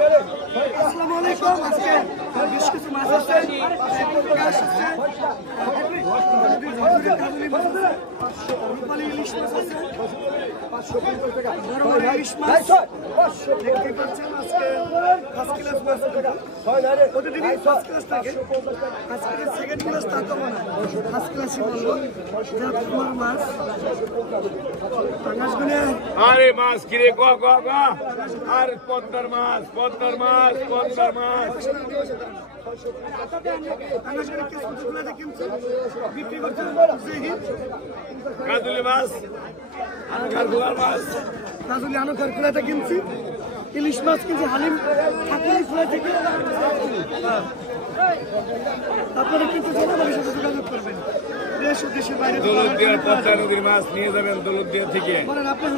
আসসালামু আলাইকুম। আজকে বেশ কিছু মাছ আছে, রূপালী ইলিশ মাছ আছে, বড় বড় ইলিশ মাছ দেখতে পাচ্ছেন। আজকে 5 ক্লাস মাছ প্রতিদিন 5 ক্লাস থাকে, আজকে সেকেন্ড ক্লাস তা তো না, 5 ক্লাসই বলবো। জাতকুমার মাছ, পাঙ্গাসগুলো আরে মাছ কিরে গো গো গো, আর পদ্মার মাছ পদ্মার মাছ পদ্মার মাছ কাজুলি মাছ আনকারগুলার মাছ কাজুলি আনকার খোলাতে কিনছি। ইলিশ মাছ কিনছি হালিম ঠাকুরের খোলা থেকে। আপনারা কিন্তু জনগণের সাথে যোগাযোগ করবেন, দেশ ও দেশের বাইরে। দৌলতদিয়ার পদ্মা নদীর মাছ নিয়ে যাবেন দৌলতদিয়া থেকে। বলেন আপনার